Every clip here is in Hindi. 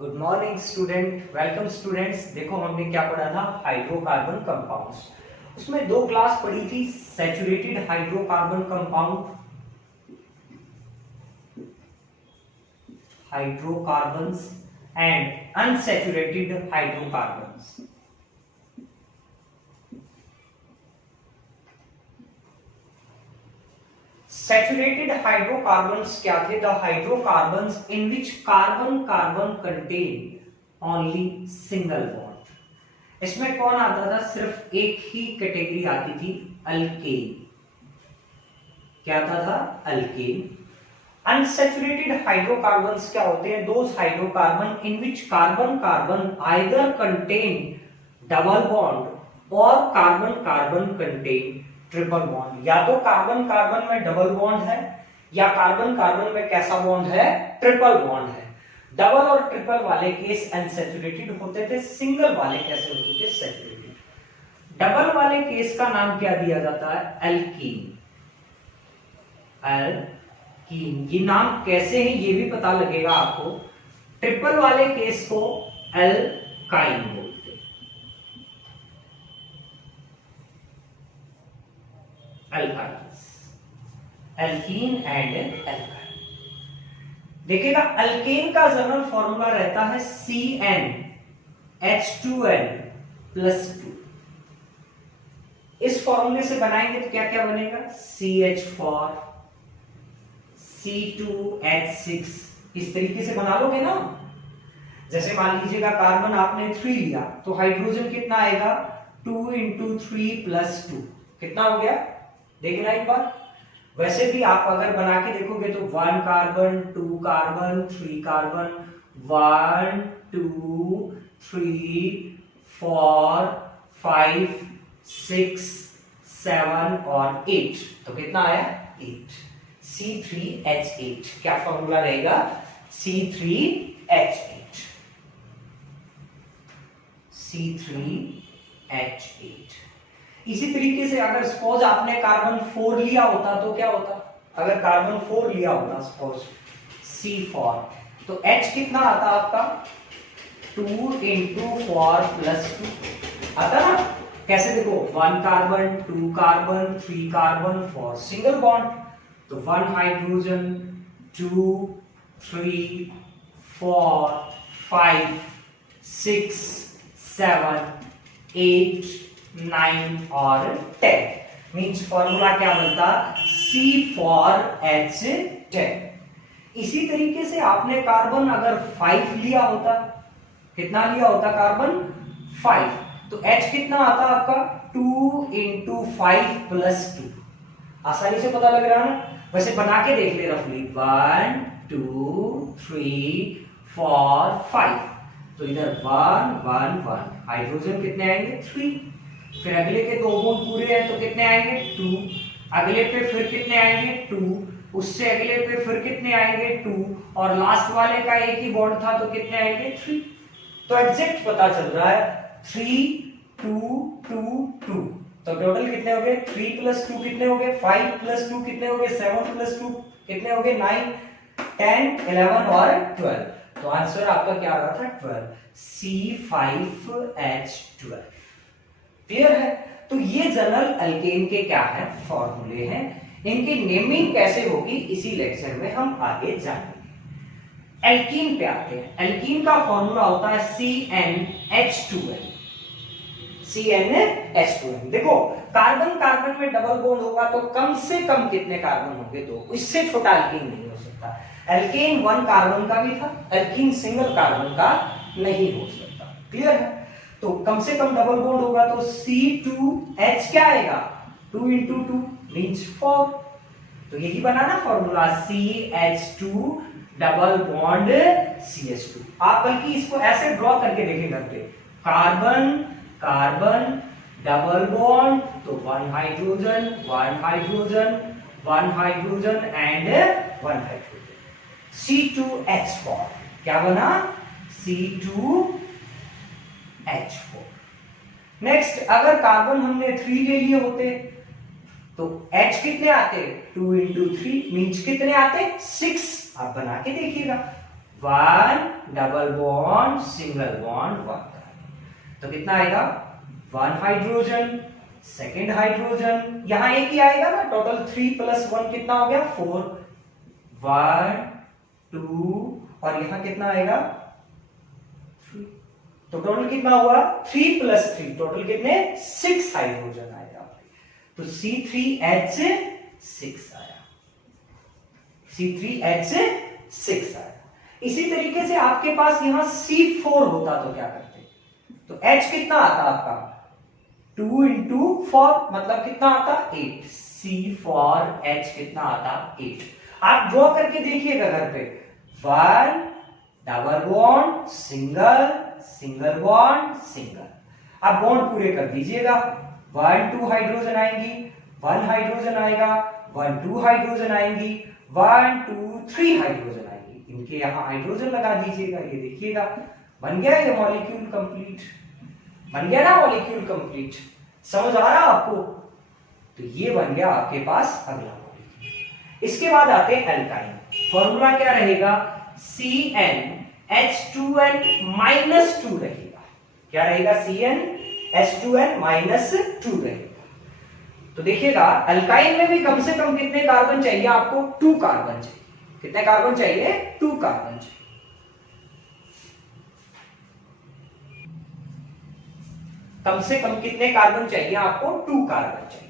Good morning student, welcome students. देखो हमने क्या पढ़ा था, हाइड्रोकार्बन कंपाउंड्स। उसमें दो क्लास पढ़ी थी, saturated hydrocarbon compound, hydrocarbons and unsaturated hydrocarbons. Saturated hydrocarbons क्या थे? The hydrocarbons in which carbon contain only single bond. इसमें कौन आता था? सिर्फ एक ही कैटेगरी आती थी, अल्केन। क्या आता था? अल्केन। अनसैचुरेटेड हाइड्रोकार्बन्स क्या होते हैं? Those hydrocarbon in which carbon either contain double bond और कार्बन कंटेन ट्रिपल बॉन्ड। या तो कार्बन कार्बन में डबल बॉन्ड है या कार्बन कार्बन में कैसा बॉन्ड है? ट्रिपल बॉन्ड है। डबल और ट्रिपल वाले केस अनसैचुरेटेड होते थे, सिंगल वाले कैसे होते थे? सैचुरेटेड। डबल वाले केस का नाम क्या दिया जाता है? एल्कीन। एल्कीन, ये नाम कैसे है ये भी पता लगेगा आपको। ट्रिपल वाले केस को एल्काइन बोलते। Alkynes, alkene and alkyne. देखिएगा, अल्केन का जनरल फॉर्मूला रहता है CnH2n+2। इस फॉर्मूले से बनाएंगे तो क्या क्या बनेगा? CH4, C2H6। इस तरीके से बना लोगे ना। जैसे मान लीजिएगा कार्बन आपने 3 लिया तो हाइड्रोजन कितना आएगा? 2 × 3 + 2 कितना हो गया? देखना एक बार। वैसे भी आप अगर बना के देखोगे तो 1 कार्बन, 2 कार्बन, 3 कार्बन, 1 2 3 4 5 6 7 और 8, तो कितना आया? 8। C3H8। क्या फॉर्मूला रहेगा? C3H8। C3H8। इसी तरीके से अगर सपोज आपने कार्बन 4 लिया होता तो क्या होता? अगर कार्बन 4 लिया होता सपोज C4, तो H कितना आता आपका? 2 × 4 + 2 आता ना। कैसे देखो, 1 carbon, 2 carbon, 3 carbon, 4 single bond, तो 1 हाइड्रोजन, 2 3 4 5 6 7 8 9 और 10। मीन्स फॉर्मूला क्या बनता? C4H10। इसी तरीके से आपने कार्बन अगर 5 लिया होता, कितना लिया होता? कार्बन 5, तो H कितना आता आपका? 2 × 5 + 2। आसानी से पता लग रहा है ना। वैसे बना के देख ले रफली, 1 2 3 4 5, तो इधर 1 1 1, हाइड्रोजन कितने आएंगे? 3। फिर अगले के 2 बॉन्ड पूरे हैं तो कितने आएंगे? 2। अगले पे फिर कितने आएंगे? 2। उससे अगले पे फिर कितने आएंगे? 2। और लास्ट वाले का एक ही बॉन्ड था तो कितने आएंगे? 3। तो एग्जैक्ट पता चल रहा है 3 2 2 2। तो टोटल कितने हो गए? 3 + 2 कितने हो गए? 5 + 2 कितने हो गए? 7 + 2 कितने हो गए? 9 10 11 और 12। तो आंसर आपका क्या आ रहा था? 12। C5H12। क्लियर है? तो ये जनरल अल्केन के क्या है? फॉर्मूले हैं। इनकी नेमिंग कैसे होगी इसी लेक्चर में हम आगे जानेंगे। एल्कीन पे आते हैं। एल्कीन का फॉर्मूला होता है CnH2n। CnH2n। देखो, कार्बन कार्बन में डबल बॉन्ड होगा तो कम से कम कितने कार्बन होंगे? 2। इससे छोटा एल्कीन नहीं हो सकता। एल्केन 1 कार्बन का भी था, एल्कीन सिंगल कार्बन का नहीं हो सकता। क्लियर है? तो कम से कम डबल बॉन्ड होगा तो C2H क्या आएगा? 2 × 2 मींस 4। तो यही बना ना formula, CH2 double bond CH2। आप बल्कि इसको ऐसे ड्रॉ करके देखें घर पे, कार्बन कार्बन डबल बॉन्ड, तो 1 hydrogen 1 hydrogen 1 hydrogen and 1 hydrogen. C2H4 क्या बना? C2H4। नेक्स्ट, अगर कार्बन हमने 3 ले लिए होते तो H कितने आते? 2 × 3 मींस कितने आते? 6। आप बना के देखिएगा, 1 double bond single bond 1 carbon. तो कितना आएगा 1 हाइड्रोजन, सेकेंड हाइड्रोजन, यहां एक ही आएगा ना, टोटल 3 + 1 कितना हो गया 4, 1 2 और यहां कितना आएगा 3। तो टोटल कितना हुआ 3 + 3, टोटल कितने 6 हाइड्रोजन आएगा। तो C3H6 आया, C3H6 आया। इसी तरीके से आपके पास यहां C4 होता तो क्या करते, तो H कितना आता आपका 2 × 4 मतलब कितना आता 8, C4H कितना आता 8। आप ड्रॉ करके देखिएगा घर पे, 1 double bond single, single bond single, आप बॉन्ड पूरे कर दीजिएगा। 1 2 हाइड्रोजन आएंगी, 1 हाइड्रोजन आएगा, 1 2 हाइड्रोजन आएंगी, 1 2 3 हाइड्रोजन आएंगी, इनके यहां हाइड्रोजन लगा दीजिएगा। ये देखिएगा बन गया ये मॉलिक्यूल कंप्लीट, बन गया ना मॉलिक्यूल कंप्लीट। समझ आ रहा आपको, तो ये बन गया आपके पास अगला मॉलिक्यूल। इसके बाद आते हैं एल्काइन। फॉर्मूला क्या रहेगा CnH2n-2 रहेगा। क्या रहेगा CnH2n-2 रहेगा। तो देखिएगा अल्काइन में भी कम से कम कितने कार्बन चाहिए आपको 2 कार्बन चाहिए। कितने कार्बन चाहिए 2 कार्बन चाहिए। कम से कम कितने कार्बन चाहिए आपको 2 कार्बन चाहिए।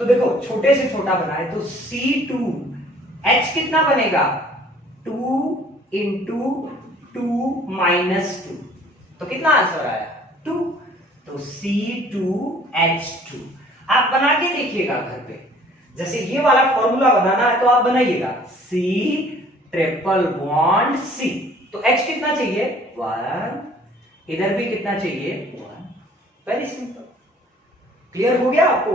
तो देखो छोटे से छोटा बनाए तो C2H कितना बनेगा 2 × 2 - 2, तो कितना आंसर आया 2। तो C2H2 आप बना के देखिएगा घर पे, जैसे ये वाला फॉर्मूला बनाना है तो आप बनाइएगा C ट्रिपल बॉन्ड C, तो H कितना चाहिए 1, इधर भी कितना चाहिए 1। वेरी सिंपल, क्लियर हो गया आपको।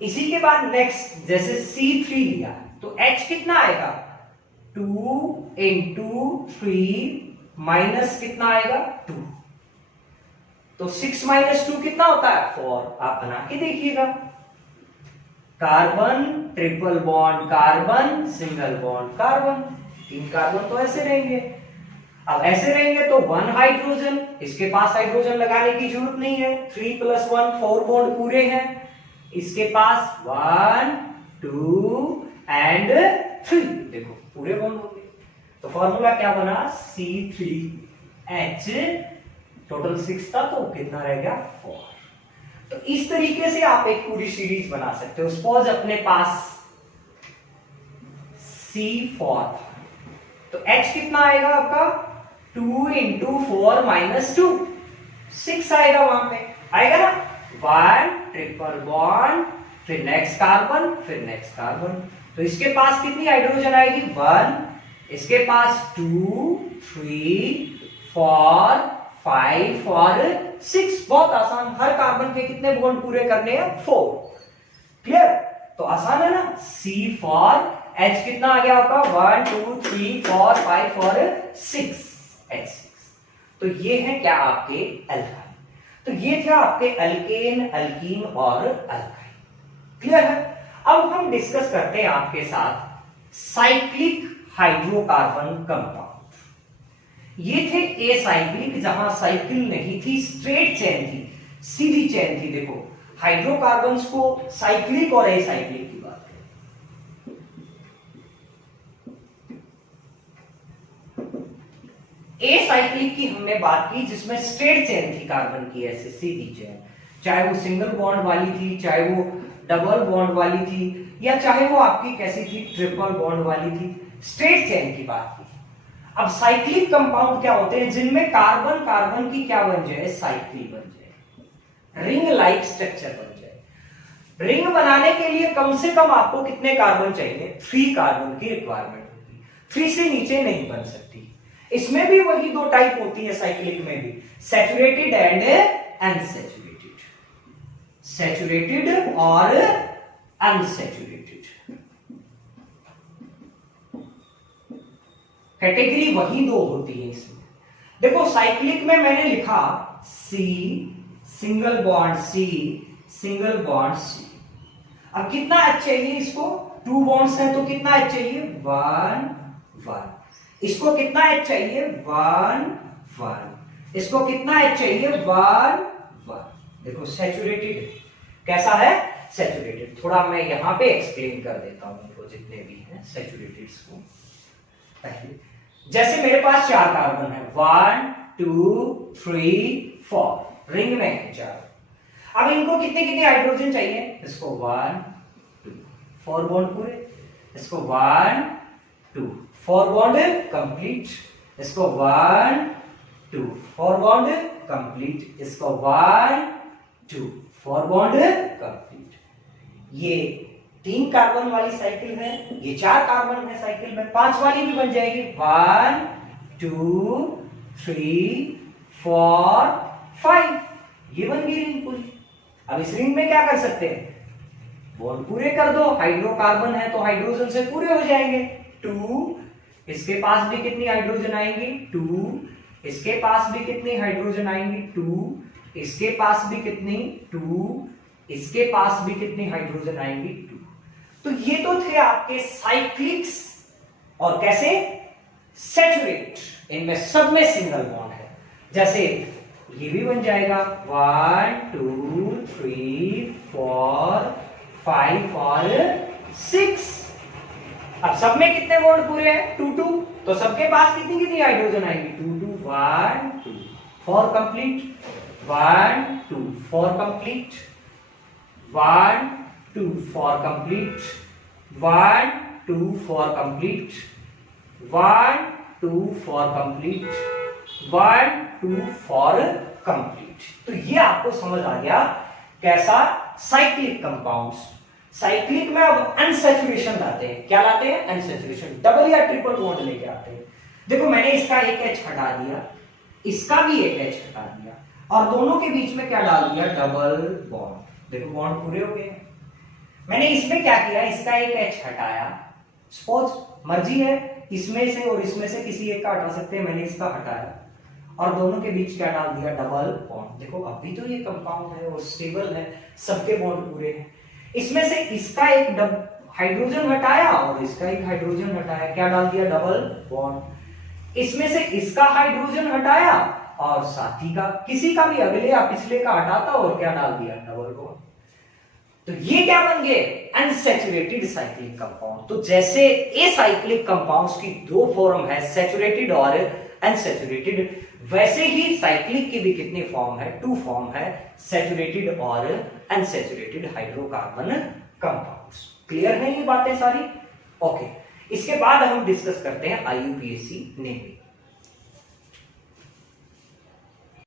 इसी के बाद नेक्स्ट जैसे C3 लिया तो H कितना आएगा 2 × 3 माइनस कितना आएगा 2, तो 6 - 2 कितना होता है 4। आप बना के देखिएगा, carbon triple bond carbon, single bond carbon, 3 carbon तो ऐसे रहेंगे। अब ऐसे रहेंगे तो 1 हाइड्रोजन, इसके पास हाइड्रोजन लगाने की जरूरत नहीं है, 3 + 1 4 बॉन्ड पूरे हैं। इसके पास 1 2 एंड 3, देखो पूरे बॉन्ड हो गए। तो फॉर्मूला क्या बना C3H, टोटल 6 था तो कितना रह गया 4। तो इस तरीके से आप एक पूरी सीरीज बना सकते हो। सपोज अपने पास C4 था तो H कितना आएगा आपका 2 × 4 - 2, 6 आएगा, वहां पे आएगा ना 1 ट्रिपल बॉन्ड, फिर नेक्स्ट कार्बन, फिर नेक्स्ट कार्बन। तो इसके पास कितनी हाइड्रोजन आएगी 1, इसके पास 2 3 4 5 और 6। बहुत आसान, हर कार्बन के कितने बॉन्ड पूरे करने हैं 4। क्लियर, तो आसान है ना। C4H कितना आ गया आपका 1 2 3 4 5 और 6 H6। तो ये है क्या आपके एल्काइन। तो ये थे आपके एल्केन, एल्कीन और एल्काइन। क्लियर है। अब हम डिस्कस करते हैं आपके साथ साइक्लिक हाइड्रोकार्बन कंपाउंड। ये थे ए साइक्लिक, जहां साइकिल नहीं थी, स्ट्रेट चेन थी, सीधी चेन थी। देखो हाइड्रोकार्बन्स को साइक्लिक और ए साइक्लिक की बात करें। ए साइक्लिक की हमने बात की जिसमें स्ट्रेट चेन थी कार्बन की, ऐसे सीधी चेन, चाहे वो सिंगल बॉन्ड वाली थी, चाहे वो डबल बॉन्ड वाली थी, या चाहे वो आपकी कैसी थी ट्रिपल बॉन्ड वाली थी, स्ट्रेट चेन की बात की। अब साइक्लिक कंपाउंड क्या होते हैं जिनमें कार्बन कार्बन की क्या बन जाए, साइकिल बन जाए, रिंग लाइक स्ट्रक्चर बन जाए। रिंग बनाने के लिए कम से कम आपको कितने कार्बन चाहिए, 3 कार्बन की रिक्वायरमेंट होगी, 3 से नीचे नहीं बन सकती। इसमें भी वही 2 टाइप होती है साइक्लिक में भी, सैचुरेटेड एंड अनसैचुरेटेड, सैचुरेटेड और अनसैचुरेटेड। कैटेगरी वही 2 होती है इसमें। देखो साइक्लिक में मैंने लिखा C single bond C single bond C। अब कितना H चाहिए इसको, 2 बॉन्ड्स हैं तो कितना H चाहिए 1 1। इसको कितना H चाहिए 1 1, इसको कितना H चाहिए 1 1। देखो सैचुरेटेड कैसा है, सैचुरेटेड। थोड़ा मैं यहां पे एक्सप्लेन कर देता हूं उनको जितने भी हैं सैचुरेटेड को। पहले जैसे मेरे पास 4 कार्बन है 1 2 3 4, रिंग में है 4। अब इनको कितने कितने हाइड्रोजन चाहिए, इसको 1 2 4 बॉन्ड पूरे, इसको 1 2 4 बॉन्ड कंप्लीट, इसको 1 2 4 बॉन्ड कंप्लीट, इसको 1 2 4 बॉन्ड कंप्लीट। ये 3 कार्बन वाली साइकिल है, ये 4 कार्बन है साइकिल में, 5 वाली भी बन जाएगी 1 2 3 4 5, ये बन गई रिंग पूरी। अब इस रिंग में क्या कर सकते हैं, बॉन्ड पूरे कर दो, हाइड्रोकार्बन है तो हाइड्रोजन से पूरे हो जाएंगे। 2, इसके पास भी कितनी हाइड्रोजन आएंगी 2, इसके पास भी कितनी हाइड्रोजन आएंगी 2, इसके पास भी कितनी 2, इसके पास भी कितनी हाइड्रोजन आएंगी 2। तो ये तो थे आपके साइक्लिक्स, और कैसे सैचुरेट, इनमें सब में सिंगल बॉन्ड है। जैसे ये भी बन जाएगा 1 2 3 4 5 और 6। अब सब में कितने बॉन्ड पूरे हैं 2 2, तो सबके पास कितनी कितनी हाइड्रोजन आएंगी 2 2 1 2 4 complete, 1 2 4 complete, 1 2 4 complete, 1 2 4 complete, 1 2 4 complete, 1 2 4 complete. तो ये आपको समझ आ गया कैसा साइक्लिक कंपाउंड्स। साइक्लिक में अब अनसैचुरेशन लाते हैं, क्या लाते हैं अनसैचुरेशन, डबल या ट्रिपल बॉन्ड लेके आते हैं। देखो मैंने इसका एक H हटा दिया, इसका भी एक H हटा दिया, और दोनों के बीच में क्या डाल दिया डबल बॉन्ड। देखो बॉन्ड पूरे हो गए। मैंने इसमें क्या किया, इसका एक H हटाया, सपोज मर्जी है इसमें से और इसमें से किसी एक का हटा सकते हैं, मैंने इसका हटाया और दोनों के बीच क्या डाल दिया डबल बॉन्ड। देखो अभी तो ये कंपाउंड है और स्टेबल है, सबके बॉन्ड पूरे हैं। इसमें से इसका एक हाइड्रोजन हटाया और इसका एक हाइड्रोजन हटाया, क्या डाल दिया डबल बॉन्ड। इसमें से इसका हाइड्रोजन हटाया और साथी का, किसी का भी अगले या पिछले का हटाता और क्या डाल दिया डबल बॉन्ड। तो ये क्या बन गए अनसैचुरेटेड साइक्लिक कंपाउंड। तो जैसे एसाइक्लिक कंपाउंड्स की 2 फॉर्म है, सैचुरेटेड और अनसैचुरेटेड, वैसे ही साइक्लिक की भी कितनी फॉर्म है 2 फॉर्म है, सैचुरेटेड और अनसैचुरेटेड हाइड्रोकार्बन कंपाउंड्स। क्लियर है ये बातें सारी? ओके, इसके बाद हम डिस्कस करते हैं IUPAC नेमिंग।